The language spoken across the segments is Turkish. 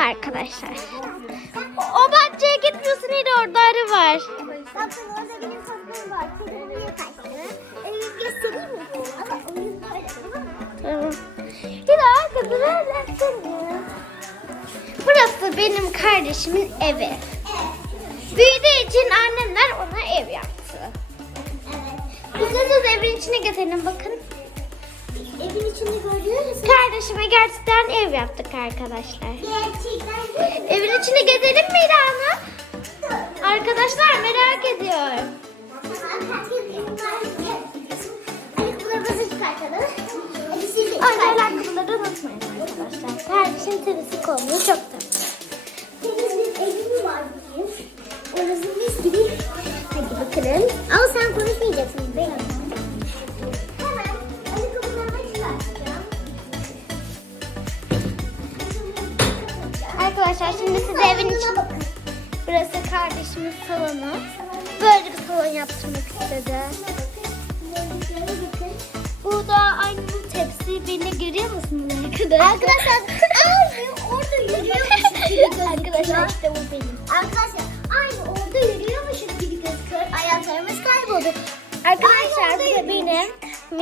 arkadaşlar. O, bahçeye gitmiyorsun Hira orada arı var. Hira arkadaşlar versene. Burası benim kardeşimin evi. Büyüdüğü için annemler ona ev yaptı. Evet. İsterseniz evin içine gezelim bakın. Evin içinde gördünüz mü? Kardeşime gerçekten ev yaptık arkadaşlar. Gerçekten. Evin içine gezelim mi İlhan'a? Arkadaşlar merak ediyorum. Ayakkabılarımızı çıkartalım. Çıkartın. ayakkabıları unutmayın arkadaşlar. Kardeşim temizlik olmuyor çok tatlı. Arkadaşlar şimdi size evin için... Burası kardeşimin salonu. Böyle bir salon yaptırmak istedi. Burada aynanın tepsi beni görüyor musunuz arkadaşlar? Arkadaşlar aynı orada yürüyormuşuz gibi gözüküyor. Arkadaşlar işte bu benim. Arkadaşlar aynı orada yürüyormuşuz gibi gözüküyor. Ayaklarımız kayboldu. Arkadaşlar bu da benim.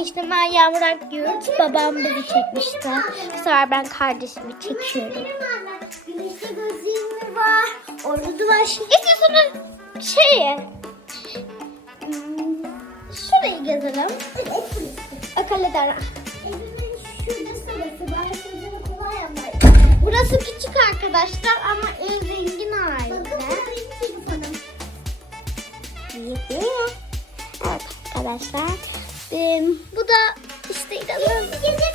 İşte ben Yağmur Akgürt. Babam bizi çekmişti. Bu sefer ben kardeşimi çekiyorum. Orada şey. İstiyorsanız şeyi. hmm, Şurayı gezelim. Kolay anlar. Burası küçük arkadaşlar ama ev zengin aile. Evet arkadaşlar. Bu da işte inanın.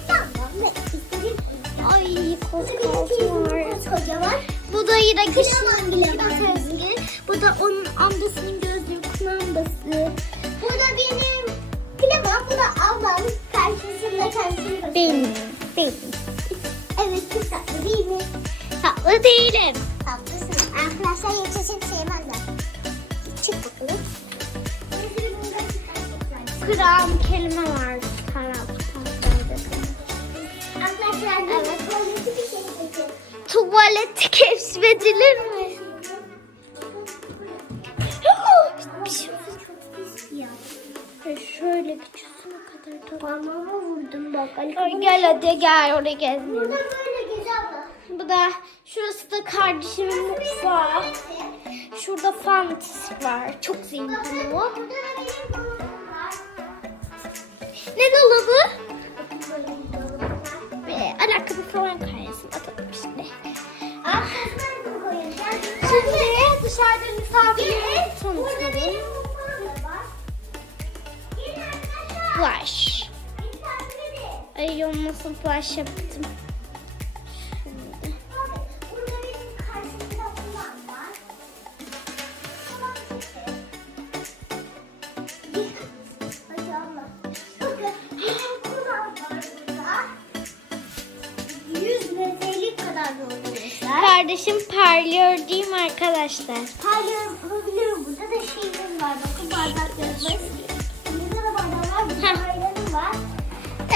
Kışın bile var. tezgah. Bu da onun amcasının gözlüğü kumandası. Bu da benim pilavam. Bu da ablam. Karşısında karşısında. Benim. Benim. Evet çok tatlı değil mi? Tatlı değilim. Tatlısın. Arkadaşlar yaşasın sevmem ben. Çık bakalım. Kram kelime var. Taraf. Arkadaşlar evet. Tuvaleti bir şey getir. Tuvalet keşfedilir mi? Bir şey Ya. Şöyle küçüsüne kadar da. Parmağıma vurdum bak. Ali Ay gel hadi gel oraya Bu gezmeyelim. da böyle abla. Bu da şurası da kardeşimin mutfağı. Şurada fantezi var. Çok zengin. Burada var. Ne dolabı? Gelin arkadaşlar. Flash. Ay olmasın flash yaptım. Kardeşim parlıyor değil mi arkadaşlar? Parlıyorum, bulabiliyorum. Burada da şeyim var. Bakın bardaklarımız. Burada da bardaklar, Heh. ayranım var.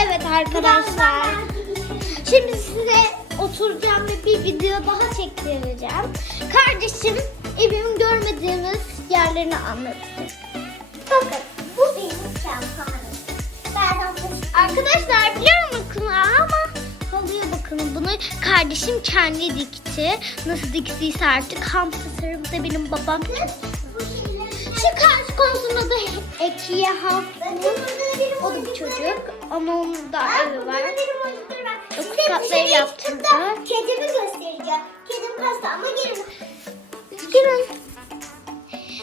Evet arkadaşlar. Şimdi size oturacağım ve bir video daha çektireceğim. Kardeşim evimin görmediğimiz yerlerini anlatacak. Bakın, bunu kardeşim kendi dikti. Nasıl diktiyse artık ham tasarımı da benim babam. Şu karşı komşunun da Ekiye da benim O da bir çocuk ama onun da evi var. da. Dokuz ev yaptırdı. çıktığımda Kedimi göstereceğim. Kedim kasta ama gelin. Üzgünüm.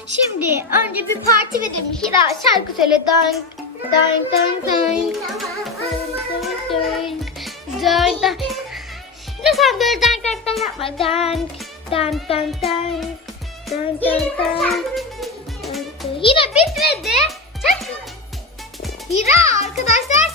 Şimdi önce bir parti verelim. Hira şarkı söyle. Dank, dank, dank, dank. Dank, dank, dank, dank. Dank, Dank, dank, dank, dank. Dank, dank, dank. Hira bitmedi. Hira arkadaşlar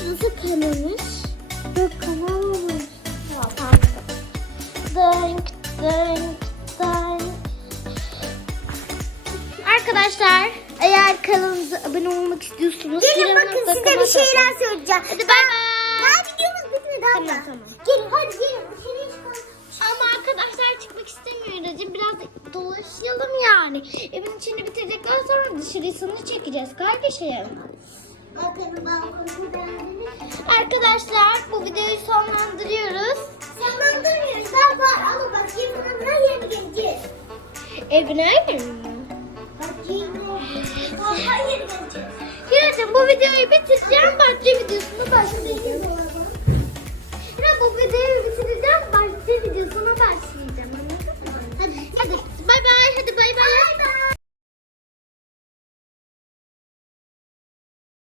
kanalmış? Yok kanal olmuş. Tamam. Dönk dönk dönk. Arkadaşlar eğer kanalımıza abone olmak istiyorsunuz. Gelin bakın size bir şeyler söyleyeceğim. Hadi bay bay. Daha videomuz bitmedi abla. Tamam, tamam. Gelin hadi gelin. Dışarıya çıkalım. Ama arkadaşlar çıkmak istemiyor Recep. Biraz dolaşalım yani. Evin içini bitirdikten sonra dışarısını çekeceğiz kardeşim. Bakın balkonumu beğendiniz. Arkadaşlar bu videoyu sonlandırıyoruz. Sonlandırmıyoruz daha var ama bak her yere geleceğiz. Evine mi? Bak yine. Daha yere geleceğiz. Hiracığım bu videoyu bitireceğim. Bak